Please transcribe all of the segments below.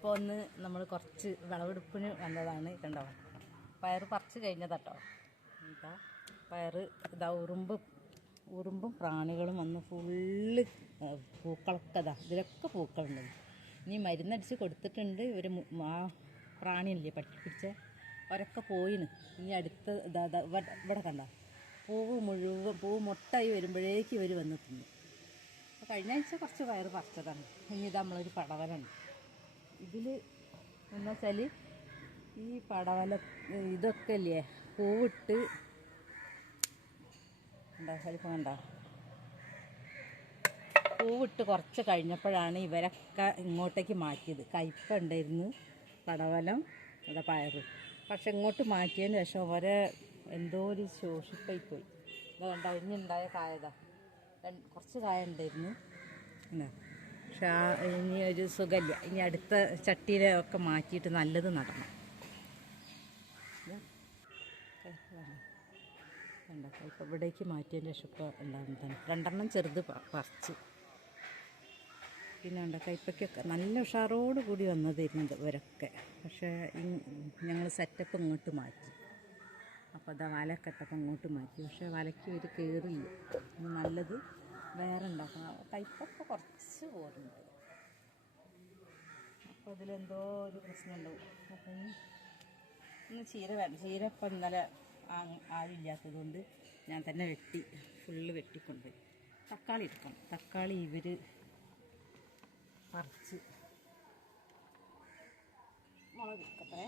അപ്പോൾ ഒന്ന് നമ്മൾ കുറച്ച് വിളവെടുപ്പിന് വന്നതാണ്. കണ്ടോ, പയർ പറിച്ച് കഴിഞ്ഞതാട്ടോ. ഇതാ പയർ, ഇതാ ഉറുമ്പും പ്രാണികളും വന്ന് ഫുള്ള് പൂക്കളൊക്കെ ഇതാ, ഇതിലൊക്കെ പൂക്കളുണ്ട്. ഇനി മരുന്നടിച്ച് കൊടുത്തിട്ടുണ്ട്. ഒരു ആ പ്രാണിയില്ലേ പിടിച്ച അവരൊക്കെ പോയിന്. ഈ അടുത്ത് ഇതാ ഇവിടെ കണ്ട പൂവ് മൊട്ടായി വരുമ്പോഴേക്ക് ഇവർ വന്നിട്ടുണ്ട്. അപ്പോൾ കഴിഞ്ഞ ആഴ്ച കുറച്ച് പയർ പറിച്ചതാണ്. ഇനി ഇത് നമ്മളൊരു പടവലുണ്ട്. ഇതിൽ എന്താ വെച്ചാൽ ഈ പടവല ഇതൊക്കെ ഇല്ലേ പൂവിട്ട് എന്താ ചിലപ്പോൾ കണ്ട പൂവിട്ട് കുറച്ച് കഴിഞ്ഞപ്പോഴാണ് ഇവരൊക്കെ ഇങ്ങോട്ടേക്ക് മാറ്റിയത്. കയ്പ ഉണ്ടായിരുന്നു പടവലം അതാ പയർ. പക്ഷെ ഇങ്ങോട്ട് മാറ്റിയതിന് ശേഷം അവരെ എന്തോ ഒരു ശോഷിപ്പായി പോയി. അതുകൊണ്ട് അതിനുണ്ടായ കായതാ കുറച്ച് കായ ഉണ്ടായിരുന്നു. പക്ഷെ ഇനി ഒരു സുഖമില്ല. ഇനി അടുത്ത ചട്ടിയിലൊക്കെ മാറ്റിയിട്ട് നല്ലത് നടണം. കണ്ടോ ഇപ്പോൾ ഇവിടേക്ക് മാറ്റിയതിൻ്റെ ശേഷം ഇപ്പോൾ ഉണ്ടാകുന്നതാണ്. 2 എണ്ണം ചെറുത് പറിച്ച്. പിന്നെ ഉണ്ട് കയ്പയ്ക്കൊക്കെ നല്ല ഉഷാറോട് കൂടി വന്നതായിരുന്നു ഇവരൊക്കെ. പക്ഷേ ഞങ്ങൾ സെറ്റപ്പ് ഇങ്ങോട്ട് മാറ്റി. അപ്പോൾ അതാ വലയൊക്കെ ഇട്ടപ്പോൾ ഇങ്ങോട്ട് മാറ്റി. പക്ഷേ വലയ്ക്ക് ഒരു കയറില്ല. നല്ലത് വേറെ ഉണ്ടാക്കണം. കയ്പൊക്കെ കുറച്ച് പോരുന്നുണ്ട്. അപ്പോൾ അതിലെന്തോ ഒരു പ്രശ്നമുണ്ടാവും. അപ്പം ഇന്ന് ചീര വേണം. ചീര ഇപ്പം ഇന്നലെ ആളില്ലാത്തതുകൊണ്ട് ഞാൻ തന്നെ ഫുള്ള് വെട്ടിക്കൊണ്ടുപോയി. തക്കാളി എടുക്കണം. തക്കാളി ഇവർ പറിച്ച് മുളക് എടുക്കട്ടെ.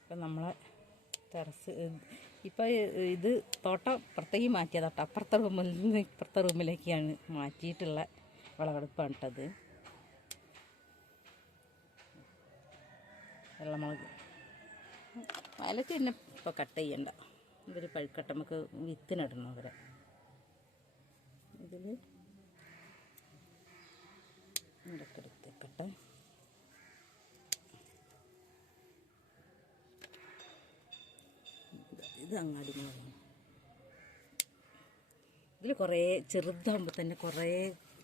ഇപ്പം നമ്മളെ ടെറസ് ഇപ്പോൾ ഇത് തോട്ടം പുറത്തേക്ക് മാറ്റിയതാട്ടോ. അപ്പുറത്തെ റൂമിൽ നിന്ന് ഇപ്പുറത്തെ റൂമിലേക്കാണ് മാറ്റിയിട്ടുള്ള വിളവെടുപ്പാണ് കേട്ടത്. വെള്ളമുളക് വയലറ്റ് പിന്നെ ഇപ്പോൾ കട്ട് ചെയ്യണ്ട. ഇവർ പഴുക്കട്ടെ, നമുക്ക് വിത്തിനിടണം അവരെ. ഇതിൽ ഇടയ്ക്കെടുത്തേക്കട്ടെ. ഇത് അങ്ങാടി മുളകാണ്. ഇതിൽ കുറേ ചെറുതാകുമ്പോൾ തന്നെ കുറേ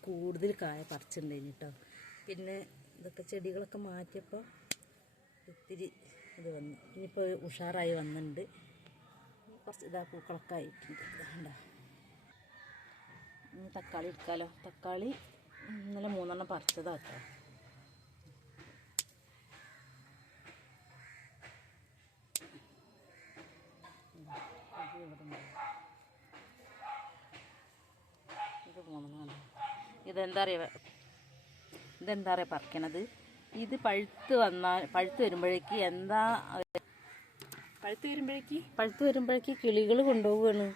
കൂടുതൽ കായ പറിച്ചിട്ടുണ്ടായിരുന്നു കേട്ടോ. പിന്നെ ഇതൊക്കെ ചെടികളൊക്കെ മാറ്റിയപ്പോൾ ഇത്തിരി ഇത് വന്നു. ഇനിയിപ്പോൾ ഉഷാറായി വന്നിട്ടുണ്ട്. കുറച്ച് ഇതാ പൂക്കളൊക്കെ ആയിട്ടുണ്ട്. ഇതാണ്ട തക്കാളി എടുക്കാമല്ലോ. തക്കാളി ഇന്നലെ 3 എണ്ണം പറിച്ചതാട്ടോ. ഇത് 3 എണ്ണം. ഇതെന്താ പറയുക പറിക്കണത്. ഇത് പഴുത്ത് വരുമ്പോഴേക്ക് പഴുത്ത് വരുമ്പോഴേക്ക് കിളികൾ കൊണ്ടുപോവുകയാണ്.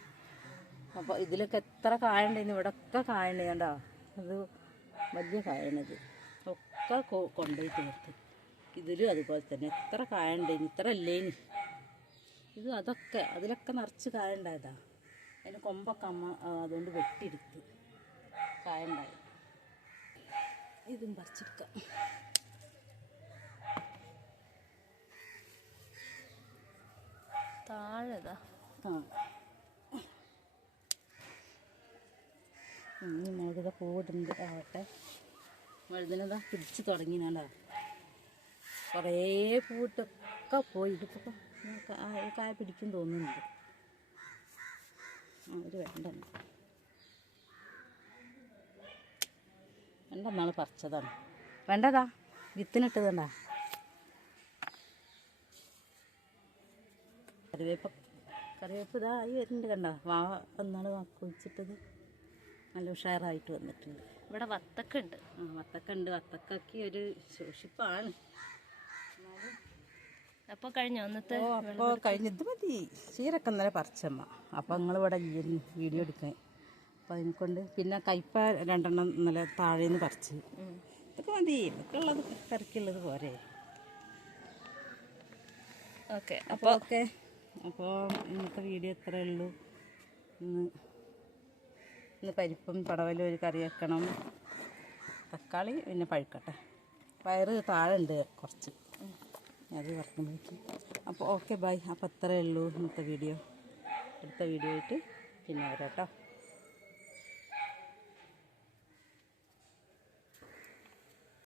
അപ്പോൾ ഇതിലൊക്കെ എത്ര കായുണ്ടായിരുന്നു. ഇവിടെയൊക്കെ കായുണ്ട്. കണ്ടോ, അത് വലിയ കായണത് ഒക്കെ കൊണ്ടുപോയി തീർത്ത്. ഇതിലും അതുപോലെ തന്നെ എത്ര കായുണ്ടായിരുന്നു. ഇത്ര അല്ലേനി ഇത് അതൊക്കെ അതിലൊക്കെ നിറച്ച് കായുണ്ടായതാ. അതിന് കൊമ്പൊക്കെ അമ്മ അതുകൊണ്ട് വെട്ടിയെടുത്ത് കായുണ്ടായി. ഇതും പറിച്ചെടുക്കാം. താഴെതാ ഇനി മുഴുക പൂവിടുന്നുണ്ട്. ആവട്ടെ. വഴുതനതാ പിടിച്ച് തുടങ്ങിനാണ്ടാ. കുറേ പൂവിട്ടൊക്കെ പോയി. ഇതിപ്പോൾ കായ പിടിക്കും തോന്നുന്നുണ്ട്. ഒരു വെണ്ടെന്നാൾ പറിച്ചതാണ്. വെണ്ടതാ വിത്തിനിട്ടതുണ്ടാ. കറിവേപ്പ് ഇതാ ആയി വരുന്നുണ്ട്. കണ്ടോ, ഒന്നാൾ കുഴിച്ചിട്ടത് നല്ല ഉഷാറായിട്ട് വന്നിട്ടുണ്ട്. ഇവിടെ വത്തക്ക ഉണ്ട്. വത്തക്കയ്ക്ക് ഒരു ശോഷിപ്പാണ്. അപ്പോൾ കഴിഞ്ഞോ അന്നത്തെ? അപ്പോൾ കഴിഞ്ഞത് മതി. ചീരൊക്കെ ഇന്നലെ പറിച്ചമ്മ. അപ്പോൾ നിങ്ങളിവിടെ വീഡിയോ എടുക്കാൻ. അപ്പോൾ അതിനെക്കൊണ്ട് പിന്നെ കയ്പ 2 എണ്ണം ഇന്നലെ താഴേന്ന് പറിച്ച്. ഇതൊക്കെ മതി. ഇതൊക്കെ ഉള്ളത് കറിക്കുള്ളത് പോരെ. ഓക്കെ. അപ്പോൾ ഇന്നത്തെ വീഡിയോ ഇത്രയേ ഉള്ളൂ. ഇന്ന് പരിപ്പും പടവലും ഒരു കറി വെക്കണം. തക്കാളി പിന്നെ പഴുക്കട്ടെ. പയർ താഴെ ഉണ്ട് കുറച്ച്, അത് വറക്കുമ്പോഴേക്കും. അപ്പോൾ ഓക്കെ ബൈ. അപ്പോൾ അത്രയേ ഉള്ളൂ ഇന്നത്തെ വീഡിയോ. അടുത്ത വീഡിയോ ആയിട്ട് പിന്നെ വരാം കേട്ടോ.